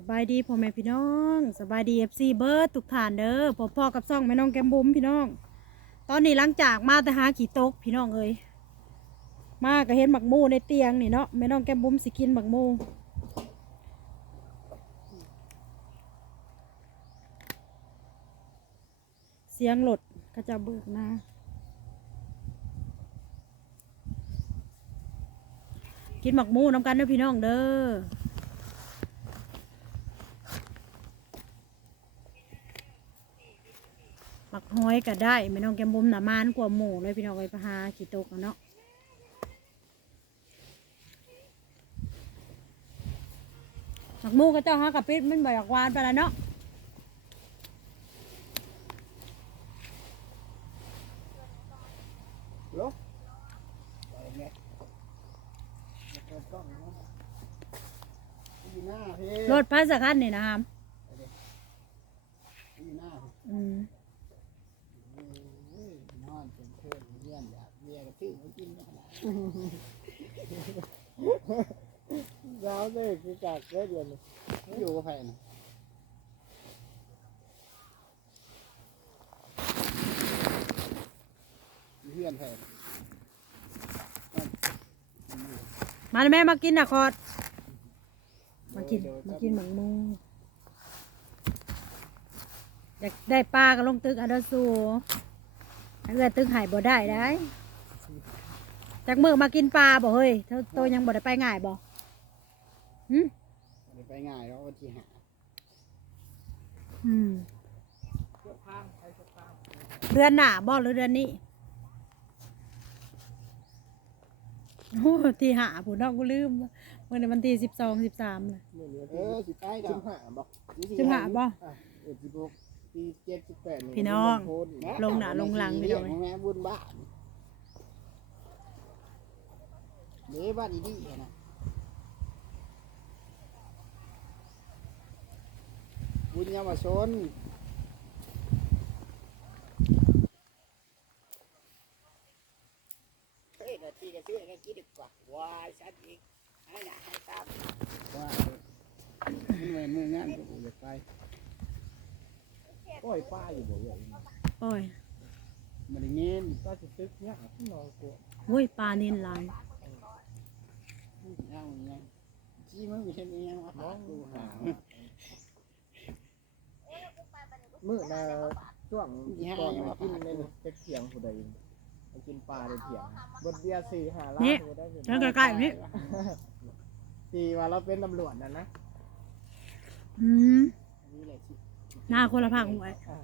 สบายดีพ่อแม่พี่น้องสบายดีเอฟซีเบิร์ดทุกฐานเด้อพ่อพ่อกับซ่องแม่น้องแก้มบุ้มพี่น้อง ตอนนี้หลังจากมาแต่หาขี่ตกพี่น้องเอ้ยมาก็เห็นหมักหมูในเตียงนี่เนาะแม่น้องแก้มบุ้มสิกินหมักหมูเสียงหลดก็จะเบิกน้ากินหมักหมูน้ำกันเด้อพี่น้องเด้อ ปักห้อยก็ได้ไม่ต้องแกมบุมหนามานกว่าหมูเลยพี่น้องไปพาขี่ตกอะเนาะหมักหมูก็เจ้าฮะกับปิดมันบ่อยากหวานไปแล้วเนาะลบไปไงเปิดกล้องนะอยู่หน้าพี่รถพาสคันนี่นะครับ อยู่หน้าพี่ อืม โอ้ยนอนเป็นเพื่อนเยี่ ยมอยากเบียร์ก็ซื้อมากินนะดาวเด้คือจากเด้เดือนเลยอยู่กับใครนะเพื่อนใครมาเลยแม่มากินนะคอดมากินมากินหมักหมูอยากได้ปลาก็ลงตึกอันเดอร์ซูถ้าเกิดตึกหายบ่ได้ได้ จากมือมากินปลาบ่เฮ้ยเท่าโตยังบ่ได้ไปง่ายบ่หึไม่ไปง่ายแล้ววันที่หาอืมเดือนหน้าบ่หรือเดือนนี้โอ้ที่หาผู้น้องกูลืมเมื่อในวันที่สิบสองสิบสามเลยเออสิใกล้สิกับบห้าบอกสิบห้าบ่เอ็ดสิบหกปีเจ็ดสิบแปดพี่น้องโพสต์ลงหน้าลงหลังพี่น้องแม่บุญบ้าน เด้บ้านอีดีนะบุญยามชนเฮ้ยนาทีก็ช่วยกันคิดดีกว่าวายชัดอีกให้หนาให้ตามว่ามันเหมือนมืองานก็อยากไปปล่อยป้าอยู่บ่เว้ยโอ้ยมันได้เงินป้าจะตึกเนี่ยนอนกลัวโอ้ยปลานินหลาย เอาไงจี้มันไม่ใช่เงี้ยว่าน้องดูหาหามื้อน่ะช่วงก่อนมากินในเป็กเถียงผู้ใดไปกินปลาในเถียงบดเบียร์สี่ห้าล้านผู้ใดเป็นแล้วใกล้ๆนี่ตีว่าเราเป็นตำรวจนะนะอืมนี่แหละสิหน้าคนละพังไว้อ่า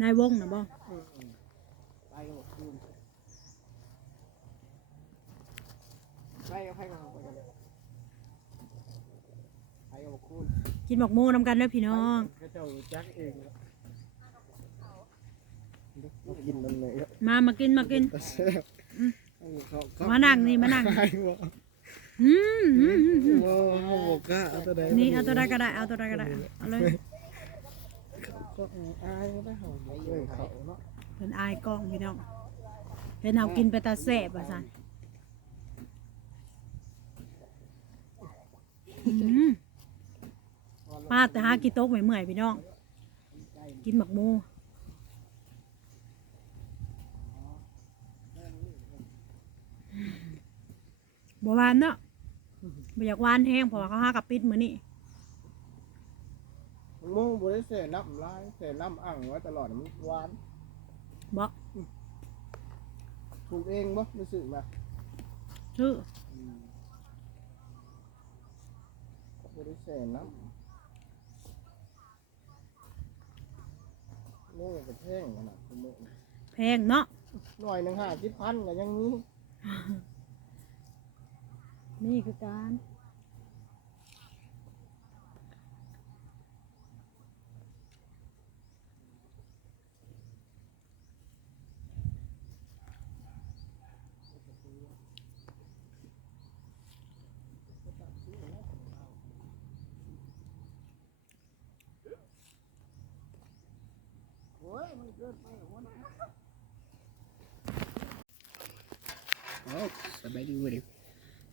นายวงนะบ่อืมอืมไป ใครเอาใครกับคนใครกับคุณกินหมกมูน้ำกันเด้อพี่น้อง ก็เจ้าจักเองมากินมันเลยมามากินมากิน มานั่งนี่มานั่ง อืมอืมอืมอืมบ่บ่กล้าเอาตัวใดนี่เอาตัวใดก็ได้เอาตัวใดก็ได้เอาเลยก็อายก็ได้เฮาเลยเขาเนาะ เป็นอายกล้องพี่น้องเห็นเอากินไปตาแสบอะสันอืม ป้าแต่หากี่โต๊ะเมื่อยๆพี่น้อง กินหมักหมูบัววานเนาะบ่อยากหวานแห้งเพราะว่าเขาหากับปิดมือนี่มันมงบ่ได้เสียน้ำลายเสียน้ำอ่างไว้ตลอดมันหวานบ่ปลูกเองบ่รู้สึกมาชื่อ บ่ได้เสียน้ำนี่ก็แพงขนาดมื้อนี้แพงเนาะหน่อยหนึง50,000ก็ยังมีนี่คือการ โอ้ยมันเกินไปหรอวะนะ โอ้สบายดีเว้ยนี่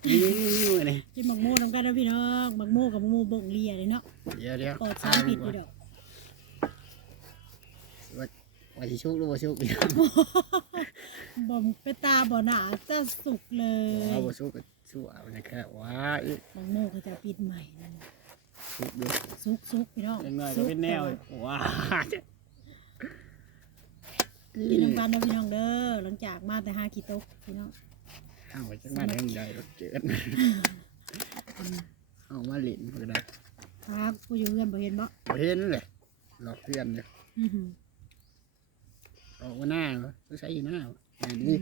นี่นี่กินหมักโม่น้ำกันนะพี่น้องหมักโม่กับหมักโม่บ่งเลียเลยเนาะเดี๋ยวเดี๋ยวปลอดสารพิษอยู่ดอกว่าสิชุกหรือบ่ชุกพี่น้องบ่ไปตาบ่หนาจะสุกเลเอายบ่ชุกก็ชั่วเอานะครับว้าอีกหมักโม่ก็จะปิดใหม่นั่นชุกดูสุกสุกพี่น้องจังหน่อยก็เป็นแนวอีกว้า กินน้ำกันนะพี่น้องเด้อหลังจากมาแต่ห้ากิโตกพี่น้องเอาไปจังมาเรื่องใหญ่รถเกิดเอามาหลินก็ได้หากูอยู่เพื่อนบ่เห็นบ่บ่เห็นเลยหลอกเพื่อนเลยอออกมาหน้าเหรอใช้หน้าอันนี้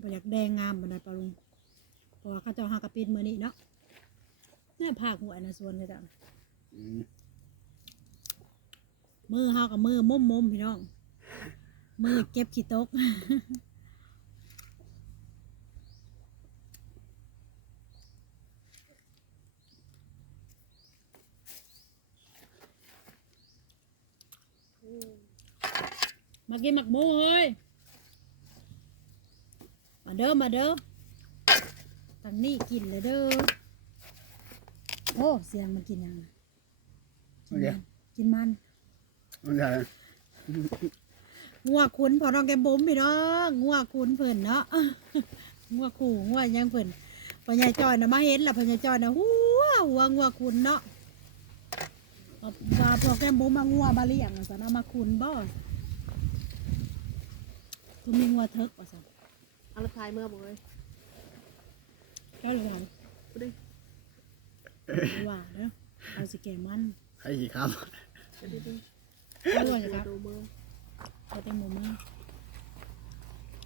บ่อยากแดงงามบ่ได้ปะลุงเพราะว่าเขาเจ้าหากระปิดมื้อนี้เนาะเนี่ยภาคหัวนะส่วนเขาเจ้าอืมมือเฮากับมือมุมมุมๆพี่น้อง มือเก็บขี้ตก มากินหมักหมูเฮ้ย มาเด้อมาเด้อทางนี้กินเลยเด้อโอ้เสียงมันกินยังน่ะกินมันกินมันมันจะงัวขุนพอน้องแกมบุ๋มพี่น้องงัวขุนเพิ่นเนาะงัวขู่งัวหยังเพิ่นพอใหญ่จอยนะมาเห็นแล้วพอใหญ่จอยนะหัวหัวงัวขุนเนาะเอาว่าพอแกมบุ๋มมางัวบาเลี้ยงสันเอามาขุนบ่คุณมีงัวเทิกว่าสัน เอาละทายเมื่อบ่เลยเจ้าเลยว่าบ่ได้ว่าเด้อเอาสิแกมันให้กี่ครับจะได้ดูเอาด้วยนะครับดูมือเอาแตงโมมา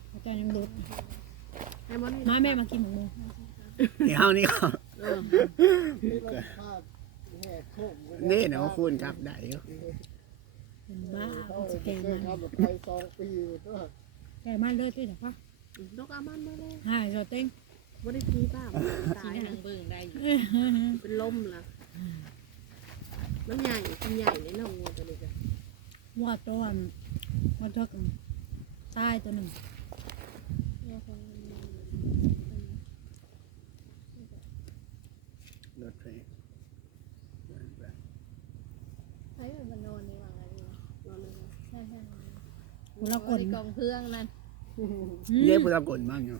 เอาแตงน้ำรสให้มันมาแม่มากินหมูนี่เฮานี่ครับเออนี่มันภาพแห่โค้งไปนี่เนาะคุณครับได้อยู่เป็นบ้าเขาเอาสิแกเคมัยนทำแบบไปสองปีก็แกมันเลยตุ้ยเดี๋ยวพ่ อดอกอามันมาเลยหายจอเต้งบ่ได้ทีป้าบ่ตายนะเบิ่งได้อยู่เป็นลมล่ะมันใหญ่กินใหญ่ในน้องงัวตัวนี้จ้ะว่าตัวมันทึกตายตัวหนึ่งรถไฟใช้เป็นนอนในวังอะไรนะนอนเลยนะใช่ใช่กูละกลในกองเครื่องนั่น เรียกผู้รับกฎบ้างอยู่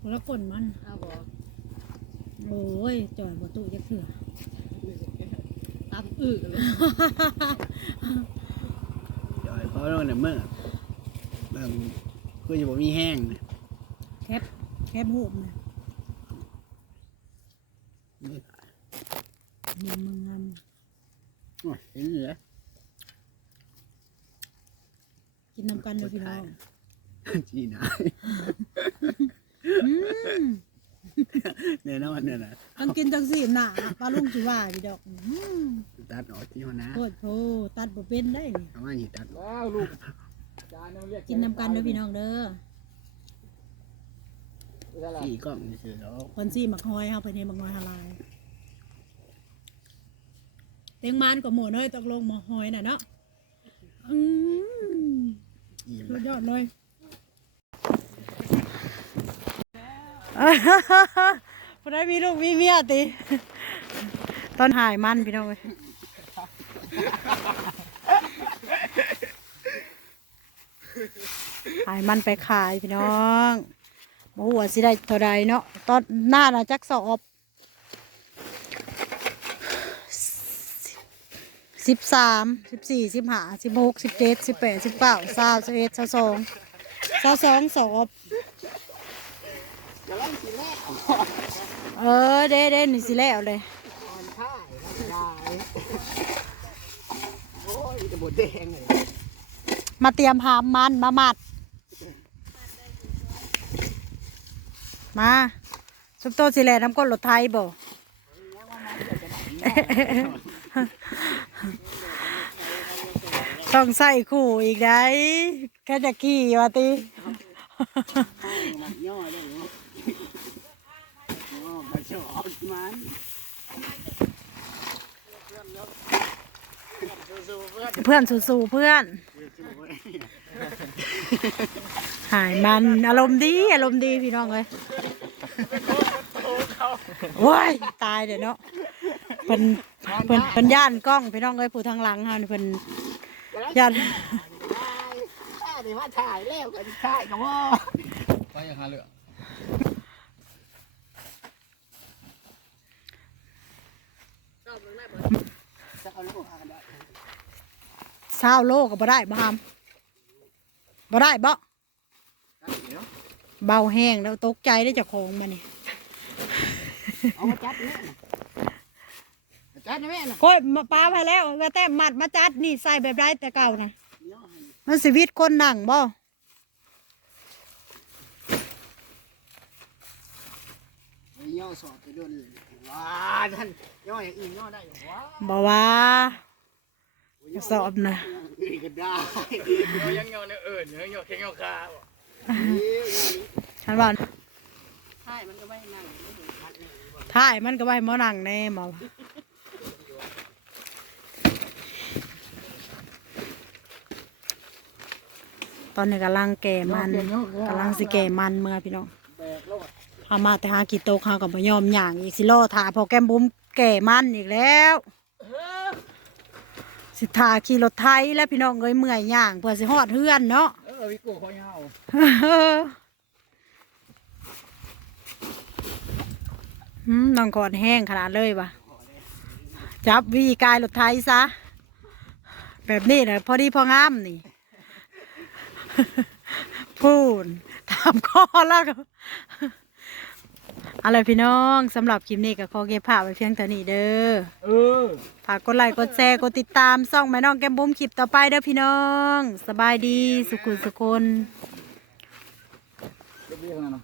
กูละกลมัน เอาบอกโอ้ยจอยประตูยักเถื่อตับอึเลยเดี๋ยวเพราะเราเนี่ยเมื่อเบิ่งคือจะบ่มีแห้งนะแคบแคบหูบนะนี่มีมึงงามโอ้ยเห็นเหรอกินน้ำกันเลยพี่น้อง จีน่าอืมเนี่ยนะวันเนี่ยนะต้องกินจังสีหนาปลาลุงสิว่าพี่ดอกอืมตัดออกที่หัวหน้าโคตรโพตัดบ่เป็นได้นี่เอามาหยิตัดออกว้าวลูกจานเอาเรียกินน้ำกันเด้อพี่น้องเด้อนี่แหละสี่กล้องเฉยๆแล้วคนซี่หมักฮอยเฮาเพิ่นเฮ็ดหมักฮอยฮาลายเต็งมานกับหมูเนยตกลงหมอหอยน่ะเนาะอืมอิ่มสุดแล้วยอดเลย พอได้มีลูกมีเมียติ ตอนหายมันพี่น้องเอ้ยหายมันไปขายพี่น้องบ่หัวสิได้เท่าใดเนาะ ตอนหน้าน่ะจักสอบสิบสามสิบสี่สิบห้าสิบหกสิบเจ็ดสิบแปดสิบเก้าสาวสิบเอ็ดสาวสองสาวสองสอบ เออเด้เด้นี่สิแล้วเลยอ่อนค่ายลายโอ้ยจะบดแดงเลยมาเตรียมหามมันมามัด มาสุปโตสิแลน้ำก้นรถไทยบ่ต้องใส่ขู่อีกได้แค่จะขี่วะติหมักย่อได้เนาะ ออกมัน เพื่อนสู้ๆเพื่อน หายมันอารมณ์ดีอารมณ์ดีพี่น้องเลยว้ายตายเดี๋ยวเนาะเป็นเป็นเป็นย่านกล้องพี่น้องเลยผู้ทางหลังฮะเป็นย่านถ่ายว่าถ่ายแล้วกันถ่ายกับว่าไปอย่างหาเรื่อง จะ เอาลูกอะไรเศร้าโลก็บ่ได้บ่ฮามบ่ได้บ่เบาแห้งแล้วตกใจได้จากของมานี่เอามาจับนี่จับนะแม่นะโอ้ยมาปลาไปแล้วก็แต่มัดมาจัดนี่ใส่แบบไรแต่เก่านะมันชีวิตคนหนังบ่ย่อสอบไปด้วย ว้าท่านย่ออย่างอื่นย่อได้ว้าบ่ว่าสอบนะอื่นก็ได้ยังเงาเนื้อเอิญยังเงาเข่งเงาคาฉันว่าใช่มันก็ไม่นั่งไม่เห็นชัดเลยถ่ายมันก็ไปหมอหนังแน่หมอตอนนี้กำลังแก่มันกำลังสิแก่มันเมื่อพี่น้องแบกโลด เอามาแต่หากี่โตกหากับมายอมอย่างอีกสิโลถาพอแก้มบุ้มแก่มันอีกแล้ว สิทาขี่รถไทยแล้วพี่น้องเอ้ยเมื่อยย่างเพื่อสิฮอดเฮือนเนาะเออวิโก้คอยาวน้องกอดแห้งขนาดเลยวะจับวีกายรถไทยซะ แบบนี้นะพอดีพองามนี่ พูนถามข้อแล้ว ก็อะไรพี่น้องสำหรับคลิปนี้ก็ขอเก็บภาพไว้เพียงเท่านี้เด้อเออฝากกดไลค์กดแชร์กดติดตามส่องแม่น้องแก้มบุ้มคลิปต่อไปเด้อพี่น้อง สบายดีสุขุนสุคน เรียบร้อยแล้วเนาะ